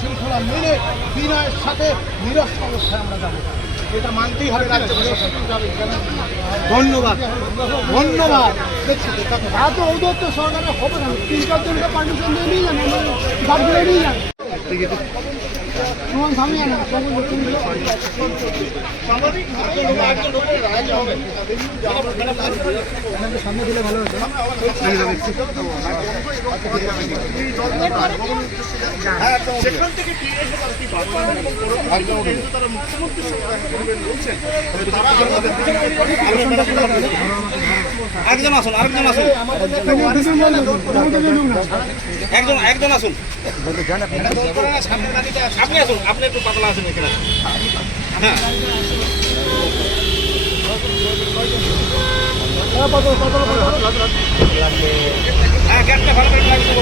শৃঙ্খলা মেনে বিনয়ের সাথে নিরস্ত অবস্থায় আমরা যাবো, এটা মানতেই হবে। ধন্যবাদ ধন্যবাদ। দেখছি এত ঔদত্ত সরকারের হবে না, 3-4 জনকে পারমিশন দিয়ে নিয়ে যান, গাড়িগুলো নিয়ে যান। সামনে না সামনে দিলে ভালো হতো। একজন আসুন, আরেকজন আসুন, একজন আসুন, আপনি আসুন, আপনি একটু পাতলা আসুন এখানে। হ্যাঁ হ্যাঁ, গ্যাসটা ভালো করে লাগবে।